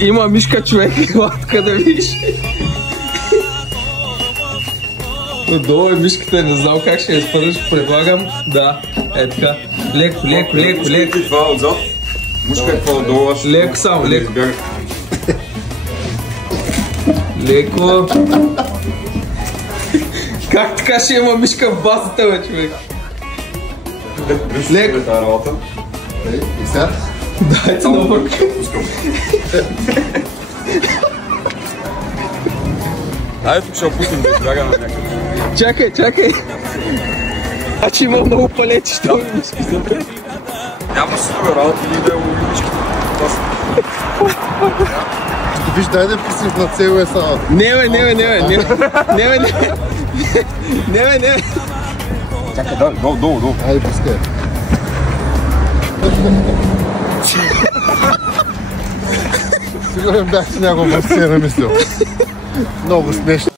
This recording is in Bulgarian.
Има мишка, човек, тук да видиш. Отдолу е мишката, не знам как ще я спъдаш, предлагам, да, е така. Леко. Мушка е това отзад. Мушка е това отдолу. Леко само, леко. Леко. Как така ще има мишка в базата, бе, човек? Леко. И сега? Дайте на върка. Айде тук ще опустим да избягаме някъде. Чакай. Значи има много палети, що ми мишки са. Няма си друга работа или да я лови мишките. Виж, дай да писим на целия салат. Не. Чакай, долу. Айде, пускай. Сигурен бях, че някой въобще е намислил. Много смешно.